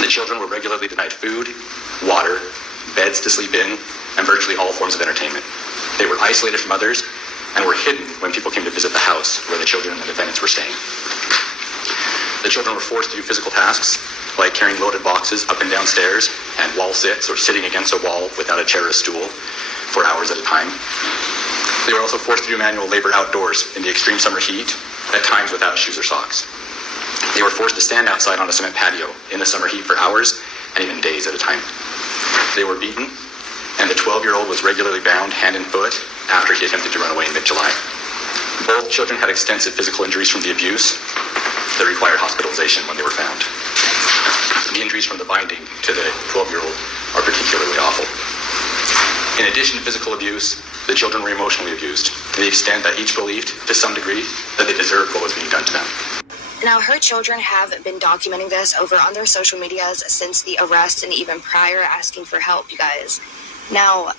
The children were regularly denied food, water, beds to sleep in, and virtually all forms of entertainment. They were isolated from others and were hidden when people came to visit the house where the children and the defendants were staying. The children were forced to do physical tasks like carrying loaded boxes up and down stairs and wall sits or sitting against a wall without a chair or a stool for hours at a time. They were also forced to do manual labor outdoors in the extreme summer heat, at times without shoes or socks. They were forced to stand outside on a cement patio in the summer heat for hours and even days at a time. They were beaten, and the 12-year-old was regularly bound hand and foot after he attempted to run away in mid-July. Both children had extensive physical injuries from the abuse that required hospitalization when they were found. The injuries from the binding to the 12-year-old are particularly awful. In addition to physical abuse, the children were emotionally abused to the extent that each believed, to some degree, that they deserved what was being done to them. Now, her children have been documenting this over on their social medias since the arrest and even prior, asking for help, you guys. Now,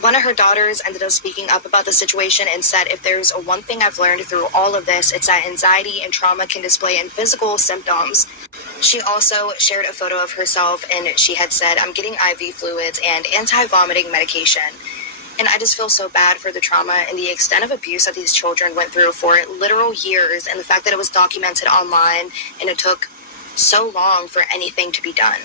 one of her daughters ended up speaking up about the situation and said, "If there's one thing I've learned through all of this, it's that anxiety and trauma can display in physical symptoms." She also shared a photo of herself, and she had said, "I'm getting IV fluids and anti-vomiting medication." And I just feel so bad for the trauma and the extent of abuse that these children went through for literal years, and the fact that it was documented online and it took so long for anything to be done.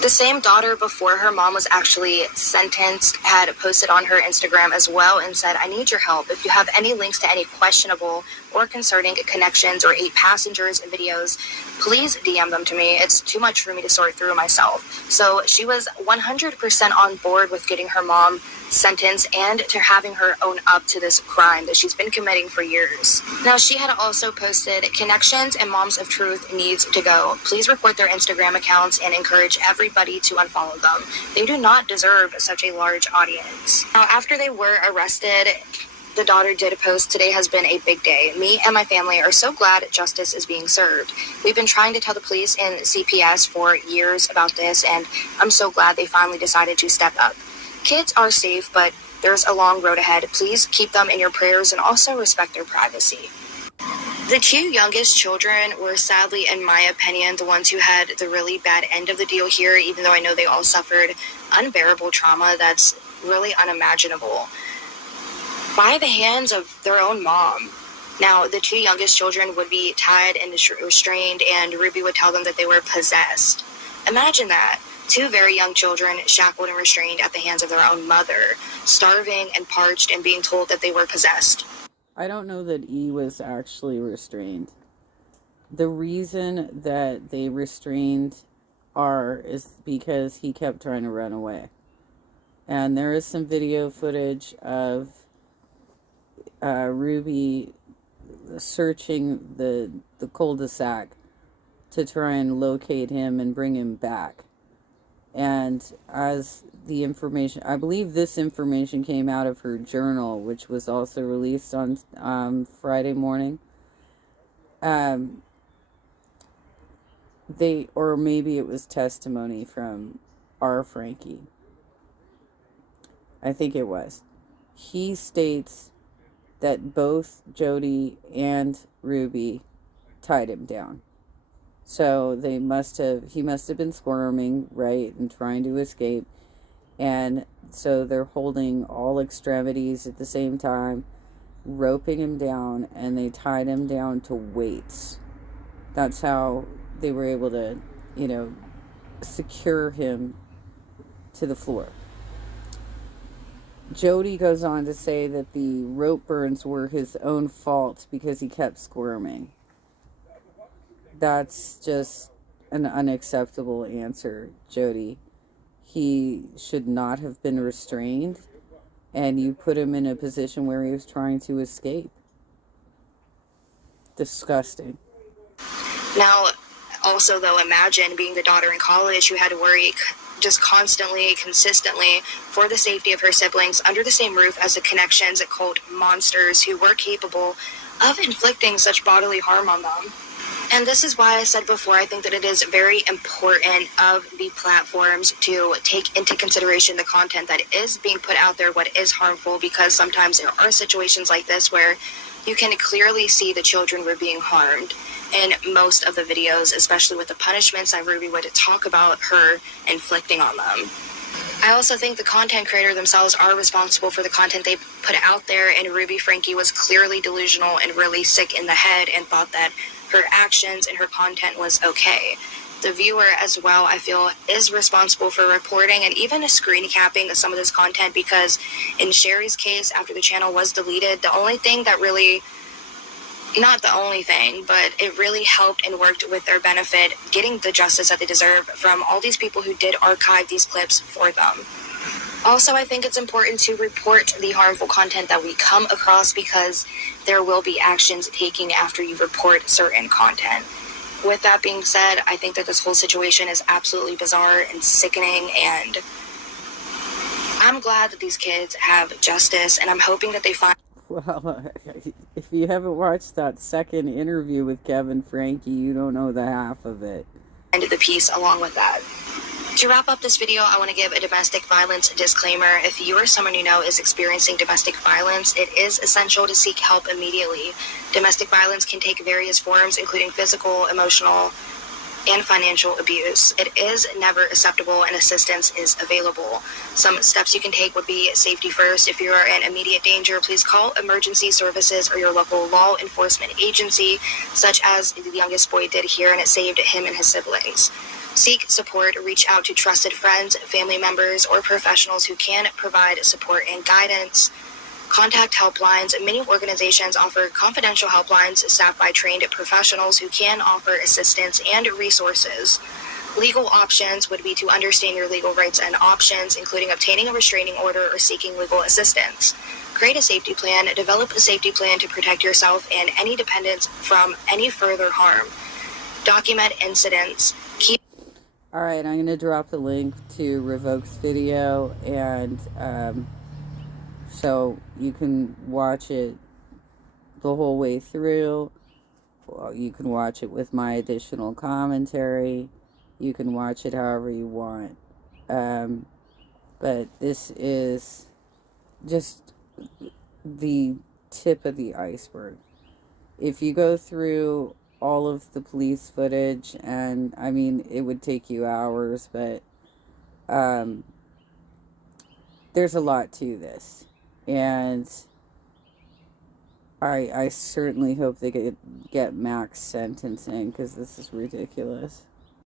The same daughter before her mom was actually sentenced had posted on her Instagram as well and said, "I need your help. If you have any links to any questionable or concerning connections or 8 passengers videos, please DM them to me. It's too much for me to sort through myself." So she was 100% on board with getting her mom sentenced and to having her own up to this crime that she's been committing for years. Now, she had also posted, "Connections and Moms of Truth needs to go. Please report their Instagram accounts and encourage everybody to unfollow them. They do not deserve such a large audience." Now, after they were arrested, the daughter did post, "Today has been a big day. Me and my family are so glad justice is being served. We've been trying to tell the police and CPS for years about this, and I'm so glad they finally decided to step up. Kids are safe, but there's a long road ahead. Please keep them in your prayers and also respect their privacy." The 2 youngest children were sadly, in my opinion, the ones who had the really bad end of the deal here, even though I know they all suffered unbearable trauma that's really unimaginable by the hands of their own mom. Now, the 2 youngest children would be tied and restrained, and Ruby would tell them that they were possessed. Imagine that. 2 very young children shackled and restrained at the hands of their own mother, starving and parched and being told that they were possessed. I don't know that E was actually restrained. The reason that they restrained R is because he kept trying to run away. And there is some video footage of Ruby searching the cul-de-sac to try and locate him and bring him back. And as the information, I believe this information came out of her journal, which was also released on Friday morning. Or maybe it was testimony from our Frankie. I think it was. He states that both Jody and Ruby tied him down. So he must have been squirming, right, and trying to escape. And so they're holding all extremities at the same time, roping him down, and they tied him down to weights. That's how they were able to, secure him to the floor. Jody goes on to say that the rope burns were his own fault because he kept squirming. That's just an unacceptable answer, Jody. He should not have been restrained, and you put him in a position where he was trying to escape. Disgusting. Now, also, though, imagine being the daughter in college who had to worry just constantly, consistently for the safety of her siblings under the same roof as the Connections cult monsters who were capable of inflicting such bodily harm on them. And this is why I said before, I think that it is very important of the platforms to take into consideration the content that is being put out there, what is harmful, because sometimes there are situations like this where you can clearly see the children were being harmed in most of the videos, especially with the punishments that Ruby would talk about her inflicting on them. I also think the content creator themselves are responsible for the content they put out there, and Ruby Franke was clearly delusional and really sick in the head and thought that her actions and her content was okay. The viewer as well, I feel, is responsible for reporting and even screen capping some of this content, because in Sherry's case, after the channel was deleted, the only thing that really, not the only thing, but it really helped and worked with their benefit, getting the justice that they deserve from all these people who did archive these clips for them. Also, I think it's important to report the harmful content that we come across, because there will be actions taken after you report certain content. With that being said, I think that this whole situation is absolutely bizarre and sickening, and I'm glad that these kids have justice, and I'm hoping that they find... Well, if you haven't watched that second interview with Kevin Franke, you don't know the half of it. And the piece along with that. To wrap up this video, I want to give a domestic violence disclaimer. If you or someone you know is experiencing domestic violence, it is essential to seek help immediately. Domestic violence can take various forms, including physical, emotional, and financial abuse. It is never acceptable, and assistance is available. Some steps you can take would be safety first. If you are in immediate danger, please call emergency services or your local law enforcement agency, such as the youngest boy did here, and it saved him and his siblings. Seek support, reach out to trusted friends, family members, or professionals who can provide support and guidance. Contact helplines. Many organizations offer confidential helplines staffed by trained professionals who can offer assistance and resources. Legal options would be to understand your legal rights and options, including obtaining a restraining order or seeking legal assistance. Create a safety plan. Develop a safety plan to protect yourself and any dependents from any further harm. Document incidents. All right, I'm going to drop the link to Revoke's video, and so you can watch it the whole way through. Well, you can watch it with my additional commentary. You can watch it however you want. But this is just the tip of the iceberg. If you go through all of the police footage, and I mean, it would take you hours, but there's a lot to this. And I certainly hope they get max sentencing, because this is ridiculous.